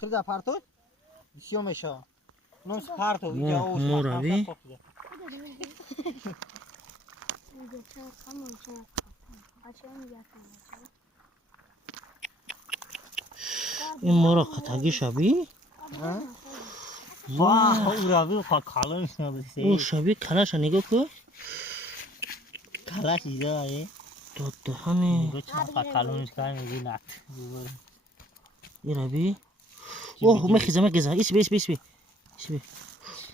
خیلی دپارتو سیومشا نون سپارتو اینجا اوس موروی این مرا قطعی شبی واه اوراوی کالونش نبوده او شبی کلاش نگاه کو کلاش اینجا ای داد همه چه کالونش کار میگی نه ربی اوه مخیزه ایس بی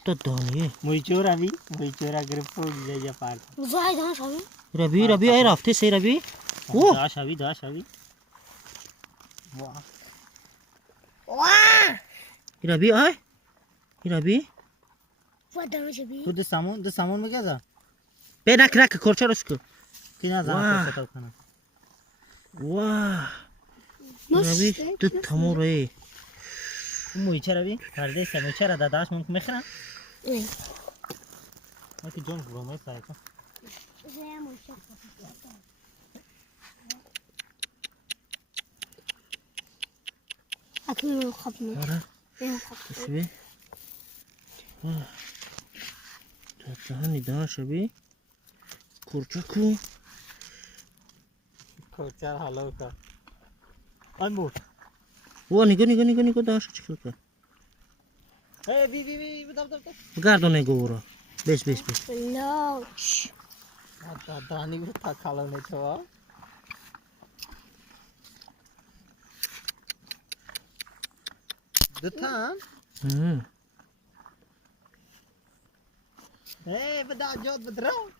داد دانیه مویچورا گرفت اینجا پارت زای دان شبی ربی ای رفته سی ربی اوه دا شبی واه ربی ای ربی ودان شبی تو د سامون میگه دا به نک کورچا رسکو کی نه زنه تو کنه واه ربی تو تموره مویچورا بی فرده سموچورا داداش ممکن میخرن ای ما که جون برامه سایتا اكل خبنا آره خبنا شبی دهانی ده شبی کورچا کو کوچر حالا کا آن بود وا نگاه داشت چیکار کرد بی بدم گردونه گورا بیس لا دانی بود تا کالونه تو دتان بدا جات بدرو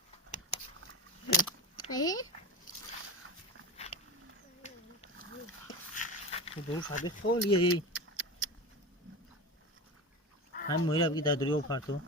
ايه دور شبی خولیه هم مویره بگی در دریو پرتو